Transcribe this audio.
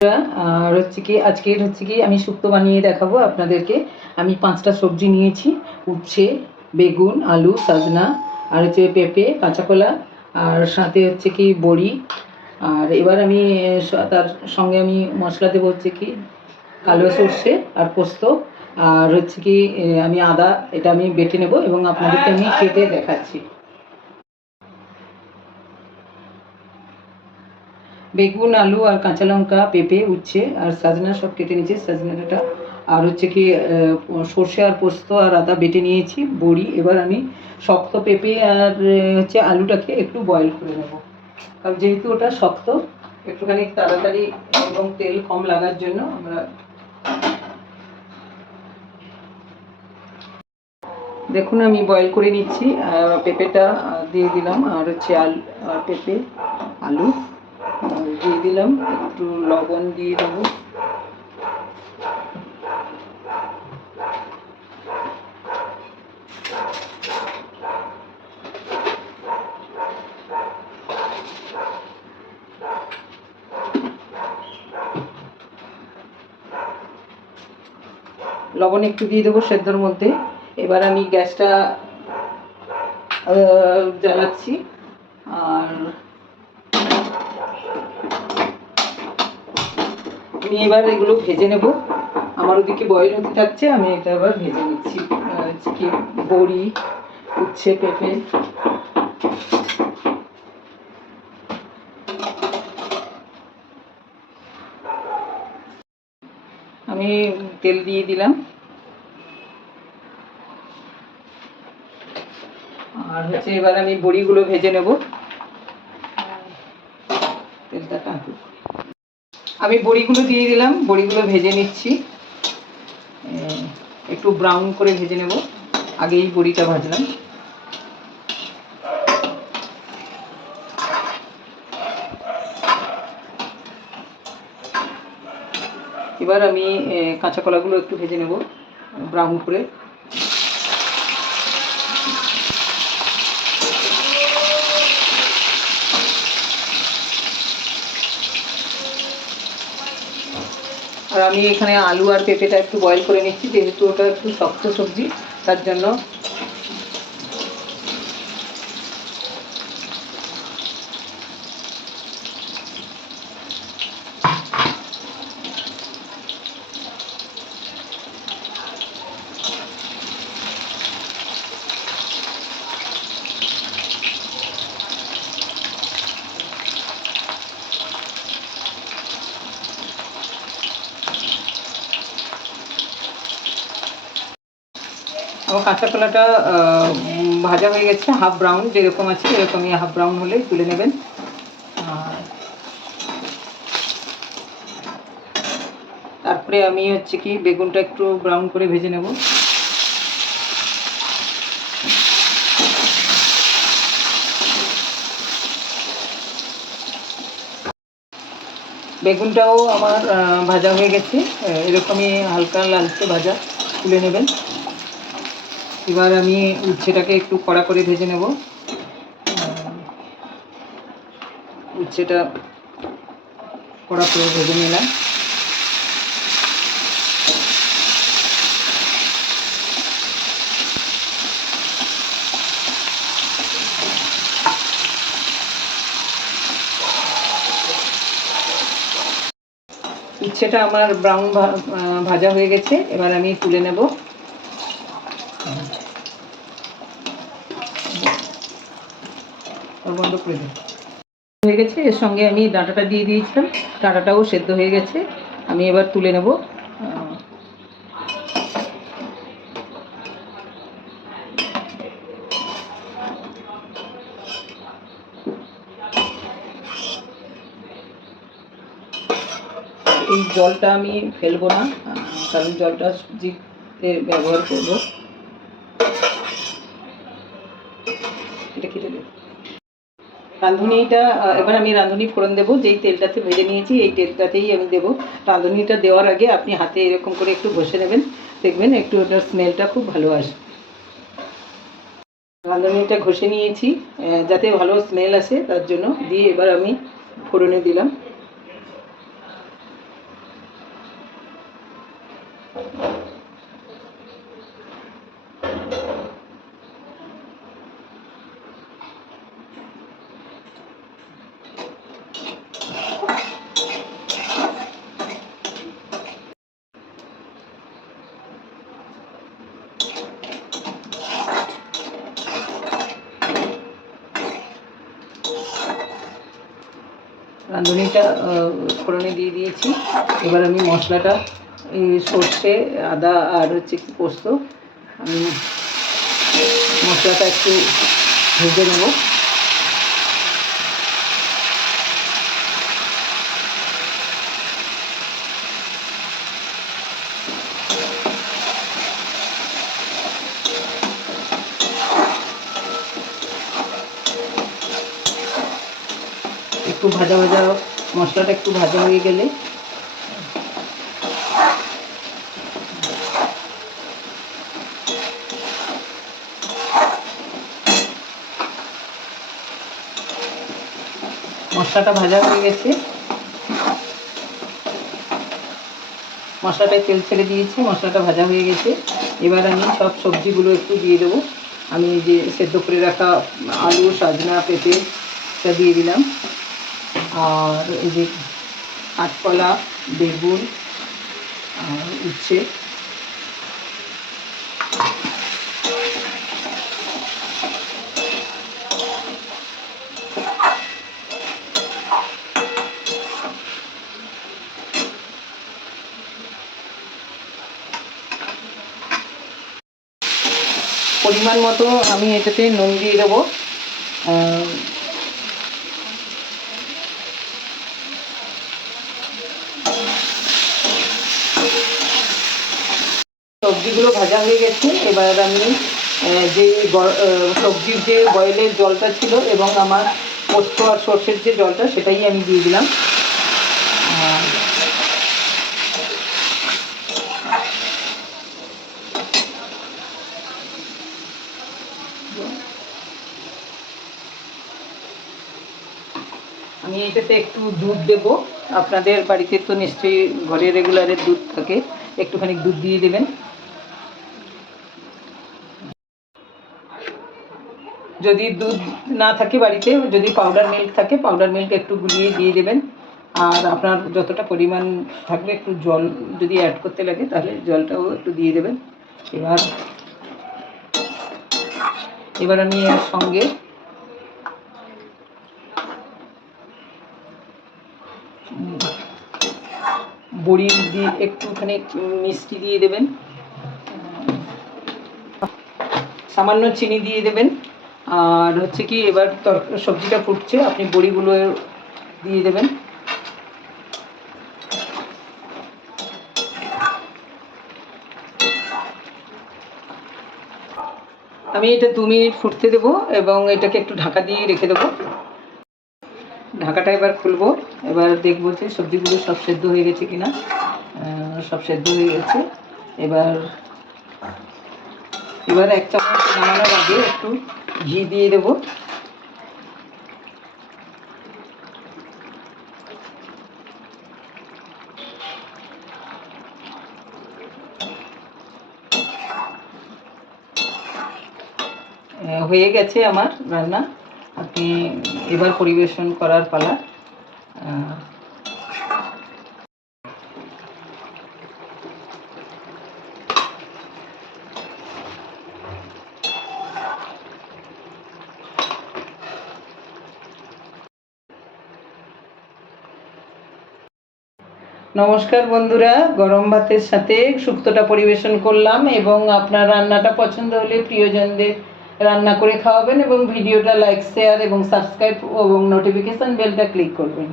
আর আজকের আমি শুক্তো বানিয়ে দেখাবো আপনাদেরকে। আমি 5টা সবজি নিয়েছি, উচ্ছে, বেগুন, আলু, সজনা, আর পেঁপে, কাঁচা কলা, আর সাথে বড়ি। আর এবার আমি তার সঙ্গে আমি মশলা দেবো কালো সর্ষে আর পোস্ত, আর আমি আদা, এটা আমি বেটে নেব এবং আপনাদেরকে আমি কেটে দেখাচ্ছি। বেগুন, আলু আর কাঁচা লঙ্কা, পেঁপে, উচ্ছে আর সজনা সব কেটে নিয়েছি, সজনাটা। আর সর্ষে আর পোস্ত আর আদা বেটে নিয়েছি, বড়ি। এবার আমি শক্ত পেঁপে আর আলুটাকে একটু বয়েল করে নেব, কারণ যেহেতু ওটা শক্ত, একটুখানি তাড়াতাড়ি এবং তেল কম লাগার জন্য আমরা দেখুন আমি বয়েল করে নিচ্ছি। পেঁপেটা দিয়ে দিলাম, আর আলু আর পেঁপে, আলু দিয়ে দিলাম, একটু লবণ দিয়ে দেবো। লবণ একটু দিয়ে দেবো সেদ্ধর মধ্যে। এবার আমি গ্যাসটা জ্বালাচ্ছি, আর আমি এবার এগুলো ভেজে নেব। আমার ওদিকে বয়েল হতে থাকছে, আমি এটা এবার ভেজে নিচ্ছি। বড়ি, উচ্ছে, পেঁপে। আমি তেল দিয়ে দিলাম, আর এবার আমি বড়িগুলো ভেজে নেব। তেলটা টাকুক, আমি বড়িগুলো দিয়ে দিলাম, বড়িগুলো ভেজে নিচ্ছি, একটু ব্রাউন করে ভেজে নেব। আগেই বড়িটা ভাজলাম। এবার আমি কাঁচা কলাগুলো একটু ভেজে নেব ব্রাউন করে। আর আমি এখানে আলু আর পেঁপেটা একটু বয়েল করে নিচ্ছি, যেহেতু ওটা একটু শক্ত সবজি, তার জন্য। আমার কাঁচা কলাটা ভাজা হয়ে গেছে, হাফ ব্রাউন যেরকম আছে এরকমই হাফ ব্রাউন হলে তুলে নেবেন। আর তারপরে আমি বেগুনটা একটু ব্রাউন করে ভেজে নেব। বেগুনটাও আমার ভাজা হয়ে গেছে, এরকমই হালকা লালচে ভাজা, তুলে নেবেন। এবার আমি উচ্ছেটাকে একটু কড়া করে ভেজে নেব। উচ্ছেটা কড়া করে ভেজে নিলাম। উচ্ছেটা আমার ব্রাউন ভাজা হয়ে গেছে, এবার আমি তুলে নেব। বন্ধ করে দেব। হয়ে গেছে, এর সঙ্গে আমি ডাঁটাটা দিয়ে দিয়েছিলাম, ডাঁটাটাও সেদ্ধ হয়ে গেছে, আমি এবার তুলে নেব। এই জলটা আমি ফেলবো না, কারণ জলটা সবজিতে ব্যবহার করবো। এটা কেটে দেব। রাঁধুনিটা এবার আমি রাঁধুনি ফোড়ন দেবো, যেই তেলটাতে ভেজে নিয়েছি এই তেলটাতেই আমি দেবো। রাঁধুনিটা দেওয়ার আগে আপনি হাতে এরকম করে একটু ঘষে নেবেন, দেখবেন একটু ওটার স্মেলটা খুব ভালো আসে। রাঁধুনিটা ঘষে নিয়েছি যাতে ভালো স্মেল আসে, তার জন্য দিয়ে এবার আমি ফোড়নে দিলাম। রাঁধুনিটা ফোড়নে দিয়ে দিয়েছি। এবার আমি মশলাটা সর্ষে, আদা আর হচ্ছে পোস্ত, আমি মশলাটা একটু ভেজে নেব। একটু ভাজা ভাজা, মশলাটা একটু ভাজা হয়ে গেলে মশলাটা ভাজা হয়ে গেছে, মশলাটায় তেল ছেড়ে দিয়েছি, মশলাটা ভাজা হয়ে গেছে। এবার আমি সব সবজিগুলো একটু দিয়ে দেবো। আমি যে সেদ্ধ করে রাখা আলু, সজনা, পেঁপে এটা দিয়ে দিলাম, আর এই যে কাঁচকলা, বেগুন আর উচ্ছে, পরিমাণ মতো আমি এটাতে নুন দিয়ে দেবো। সবজিগুলো ভাজা হয়ে গেছে। এবার আমি যে সবজির যে বয়েলের জলটা ছিল এবং আমার পোস্ত আর সর্ষের যে জলটা, সেটাই আমি দিয়ে দিলাম। আমি এটাতে একটু দুধ দেব। আপনাদের বাড়িতে তো নিশ্চয়ই ঘরে রেগুলারের দুধ থাকে, একটুখানি দুধ দিয়ে দেবেন। যদি দুধ না থাকে বাড়িতে, যদি পাউডার মিল্ক থাকে, পাউডার মিল্ক একটু গুলিয়ে দিয়ে দেবেন। আর আপনার যতটা পরিমাণ থাকবে, একটু জল যদি অ্যাড করতে লাগে তাহলে জলটাও একটু দিয়ে দেবেন। এবার আমি এর সঙ্গে বড়ি দিয়ে একটুখানি মিষ্টি দিয়ে দেবেন, সামান্য চিনি দিয়ে দেবেন। আর হচ্ছে কি, এবার সবজিটা ফুটছে, আপনি বড়িগুলো দিয়ে দেবেন। আমি এটা 2 মিনিট ফুটতে দেবো এবং এটাকে একটু ঢাকা দিয়ে রেখে দেবো। ঢাকাটা এবার খুলবো। এবার দেখবো যে সবজিগুলো সব সেদ্ধ হয়ে গেছে কিনা। সব সেদ্ধ হয়ে গেছে। এবার 1 চামচ নামানোর আগে একটু ঘি দিয়ে দেবো। হয়ে গেছে আমার রান্না। আপনি এবার পরিবেশন করার পালা। নমস্কার বন্ধুরা, গরম ভাতের সাথে শুক্তোটা পরিবেশন করলাম এবং আপনার রান্নাটা পছন্দ হলে প্রিয়জনদের রান্না করে খাওয়াবেন এবং ভিডিওটা লাইক, শেয়ার এবং সাবস্ক্রাইব এবং নোটিফিকেশান বেলটা ক্লিক করবেন।